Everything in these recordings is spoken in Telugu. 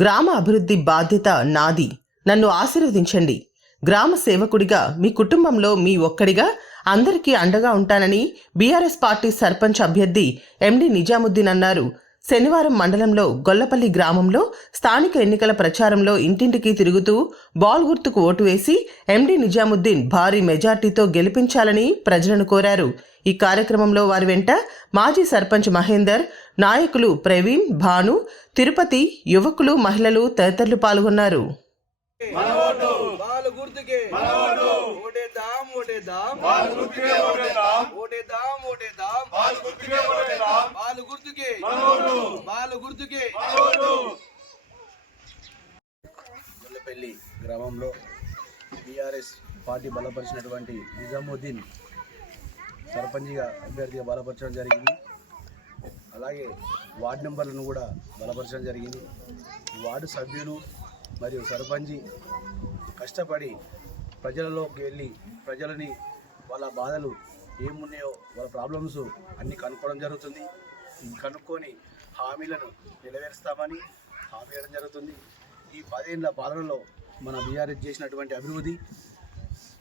గ్రామ అభివృద్ధి బాధ్యత నాది, నన్ను ఆశీర్వదించండి. గ్రామ సేవకుడిగా మీ కుటుంబంలో మీ ఒక్కడిగా అందరికీ అండగా ఉంటానని బీఆర్ఎస్ పార్టీ సర్పంచ్ అభ్యర్థి ఎండి నిజాముద్దీన్ అన్నారు. శనివారం మండలంలో గొల్లపల్లి గ్రామంలో స్థానిక ఎన్నికల ప్రచారంలో ఇంటింటికి తిరుగుతూ బాల్ గుర్తుకు ఓటు వేసి ఎండి నిజాముద్దీన్ భారీ మెజార్టీతో గెలిపించాలని ప్రజలను కోరారు. ఈ కార్యక్రమంలో వారి వెంట మాజీ సర్పంచ్ మహేందర్, నాయకులు ప్రవీణ్, భాను, తిరుపతి, యువకులు, మహిళలు తదితరులు పాల్గొన్నారు. గొల్లపల్లి గ్రామంలో బీఆర్ఎస్ పార్టీ బలపరిచినటువంటి నిజాముద్దీన్ సర్పంచ్గా అభ్యర్థిగా బలపరచడం జరిగింది. అలాగే వార్డు మెంబర్లను కూడా బలపరచడం జరిగింది. వార్డు సభ్యులు మరియు సర్పంచి కష్టపడి ప్రజలలోకి వెళ్ళి ప్రజలని వాళ్ళ బాధలు ఏమున్నాయో వాళ్ళ ప్రాబ్లమ్స్ అన్నీ కనుక్కోవడం జరుగుతుంది. కనుక్కొని హామీలను నెరవేరుస్తామని హామీ ఇవ్వడం జరుగుతుంది. ఈ 10 ఏళ్ల పాలనలో మన బీఆర్ఎస్ చేసినటువంటి అభివృద్ధి,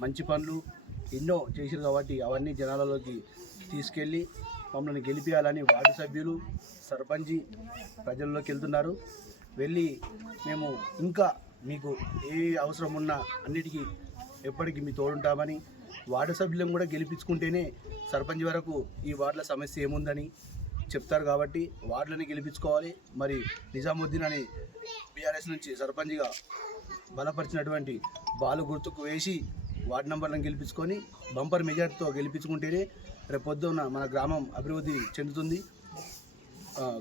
మంచి పనులు ఎన్నో చేశారు కాబట్టి అవన్నీ జనాలలోకి తీసుకెళ్ళి మమ్మల్ని గెలిపించాలని వార్డు సభ్యులు, సర్పంచి ప్రజల్లోకి వెళ్తున్నారు. వెళ్ళి మేము ఇంకా మీకు ఏ అవసరం ఉన్నా అన్నిటికీ ఎప్పటికీ మీ తోడుంటామని, వార్డు సభ్యులను కూడా గెలిపించుకుంటేనే సర్పంచ్ వరకు ఈ వార్డుల సమస్య ఏముందని చెప్తారు కాబట్టి వార్డులని గెలిపించుకోవాలి. మరి నిజాముద్దీన్ అని బీఆర్ఎస్ నుంచి సర్పంచ్గా బలపరిచినటువంటి బాలు గుర్తుకు వేసి వార్డు నంబర్లను గెలిపించుకొని బంపర్ మెజార్టీతో గెలిపించుకుంటేనే రేపొద్దున మన గ్రామం అభివృద్ధి చెందుతుంది.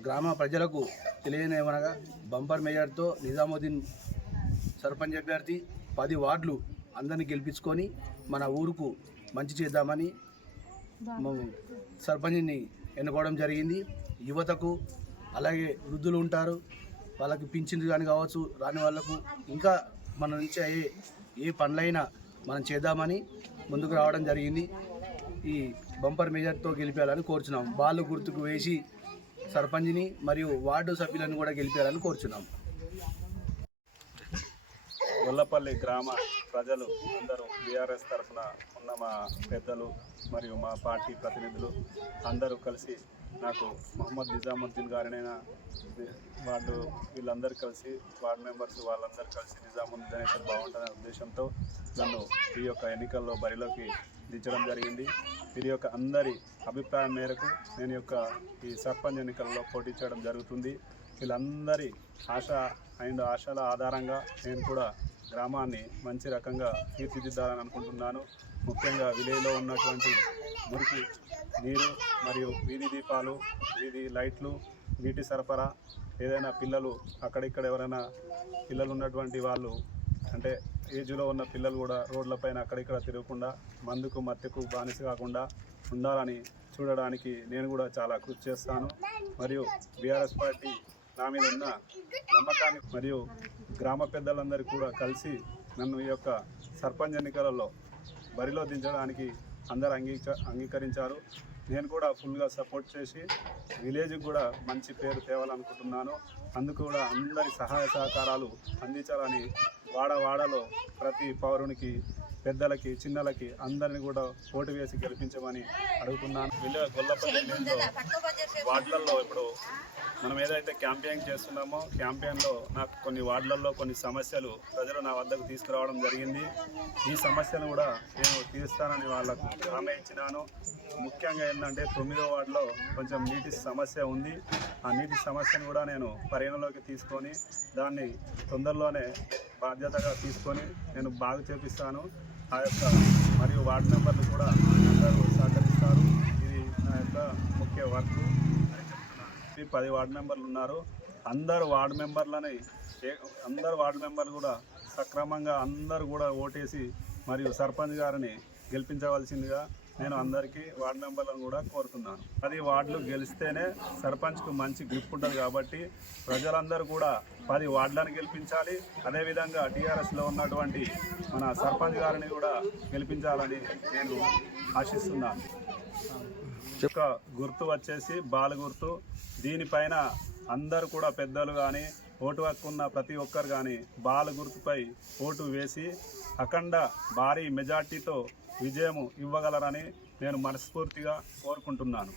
గ్రామ ప్రజలకు తెలియనివనగా బంపర్ మెజార్టీతో నిజాముద్దీన్ సర్పంచ్ అభ్యర్థి 10 వార్డులు అందరినీ గెలిపించుకొని మన ఊరుకు మంచి చేద్దామని సర్పంచ్ని ఎన్నుకోవడం జరిగింది. యువతకు అలాగే వృద్ధులు ఉంటారు, వాళ్ళకి పింఛన్లు కానీ కావచ్చు, రాని వాళ్ళకు ఇంకా మన నుంచి అయ్యే ఏ పనులైనా మనం చేద్దామని ముందుకు రావడం జరిగింది. ఈ బంపర్ మెజార్టీతో గెలిపేయాలని కోరుచున్నాం. బాలు గుర్తుకు వేసి సర్పంచ్ని మరియు వార్డు సభ్యులను కూడా గెలిపేయాలని కోరుచున్నాం. గొల్లపల్లి గ్రామ ప్రజలు అందరూ బీఆర్ఎస్ తరఫున ఉన్న మా పెద్దలు మరియు మా పార్టీ ప్రతినిధులు అందరూ కలిసి నాకు మొహమ్మద్ నిజాముద్దీన్ గారినైనా వీళ్ళందరూ కలిసి వార్డు మెంబర్స్ వాళ్ళందరూ కలిసి నిజాముద్దీన్ అయితే బాగుంటుందనే ఉద్దేశంతో నన్ను ఈ యొక్క ఎన్నికల్లో బరిలోకి దించడం జరిగింది. వీరి యొక్క అందరి అభిప్రాయం మేరకు నేను ఈ సర్పంచ్ ఎన్నికల్లో పోటీ చేయడం జరుగుతుంది. వీళ్ళందరి ఆశల ఆధారంగా నేను కూడా గ్రామాన్ని మంచి రకంగా తీర్చిదిద్దాలని అనుకుంటున్నాను. ముఖ్యంగా విలేజ్లో ఉన్నటువంటి మురికి నీరు మరియు వీధి దీపాలు, వీధి లైట్లు, నీటి సరఫరా, ఏదైనా పిల్లలు అక్కడిక్కడ ఎవరైనా పిల్లలు ఉన్నటువంటి వాళ్ళు అంటే ఏజ్లో ఉన్న పిల్లలు కూడా రోడ్లపైన అక్కడిక్కడ తిరగకుండా మందుకు మత్తెకు బానిస కాకుండా ఉండాలని చూడడానికి నేను కూడా చాలా కృషి చేస్తాను. మరియు బీఆర్ఎస్ పార్టీ నా మీద ఉన్న నమ్మకాన్ని మరియు గ్రామ పెద్దలందరూ కూడా కలిసి నన్ను ఈ యొక్క సర్పంచ్ ఎన్నికలలో బరిలో దించడానికి అందరూ అంగీకరించారు. నేను కూడా ఫుల్గా సపోర్ట్ చేసి విలేజ్కి కూడా మంచి పేరు తేవాలనుకుంటున్నాను. అందుకు కూడా అందరి సహాయ సహకారాలు అందించాలని వాడవాడలో ప్రతి పౌరునికి, పెద్దలకి, చిన్నలకి అందరిని కూడా ఓటు వేసి గెలిపించమని అడుగుతున్నాను. గొల్లపల్లి వార్డులలో ఇప్పుడు మనం ఏదైతే క్యాంపెయిన్ చేస్తున్నామో క్యాంపెయిన్లో నాకు కొన్ని వార్డులలో కొన్ని సమస్యలు ప్రజలు నా వద్దకు తీసుకురావడం జరిగింది. ఈ సమస్యను కూడా నేను తీరుస్తానని వాళ్ళకు హామీ ఇచ్చినాను. ముఖ్యంగా ఏంటంటే 9వ వార్డులో కొంచెం నీటి సమస్య ఉంది. ఆ నీటి సమస్యను కూడా నేను పరిగణలోకి తీసుకొని దాన్ని తొందరలోనే బాధ్యతగా తీసుకొని నేను బాగు చేపిస్తాను. ఆ యొక్క మరియు వార్డు మెంబర్లు కూడా అందరూ సహకరిస్తారు. ఇది నా యొక్క ముఖ్య వర్క్ అని చెప్తున్నాను. 10 వార్డు మెంబర్లు ఉన్నారు. అందరు వార్డు మెంబర్లు కూడా సక్రమంగా అందరూ కూడా ఓటేసి మరియు సర్పంచ్ గారిని గెలిపించవలసిందిగా నేను అందరికీ వార్డు మెంబర్లను కూడా కోరుతున్నాను. 10 వార్డులు గెలిస్తేనే సర్పంచ్కు మంచి గ్రిప్ ఉంటుంది కాబట్టి ప్రజలందరూ కూడా 10 వార్డులను గెలిపించాలి. అదేవిధంగా టీఆర్ఎస్లో ఉన్నటువంటి మన సర్పంచ్ గారిని కూడా గెలిపించాలని నేను ఆశిస్తున్నాను. గుర్తు వచ్చేసి బాల గుర్తు. దీనిపైన అందరూ కూడా పెద్దలు కానీ ఓటు హక్కు ఉన్న ప్రతి ఒక్కరు కానీ బాల గుర్తుపై ఓటు వేసి అఖండ భారీ మెజార్టీతో విజయం ఇవ్వగలరని నేను మనస్ఫూర్తిగా కోరుకుంటున్నాను.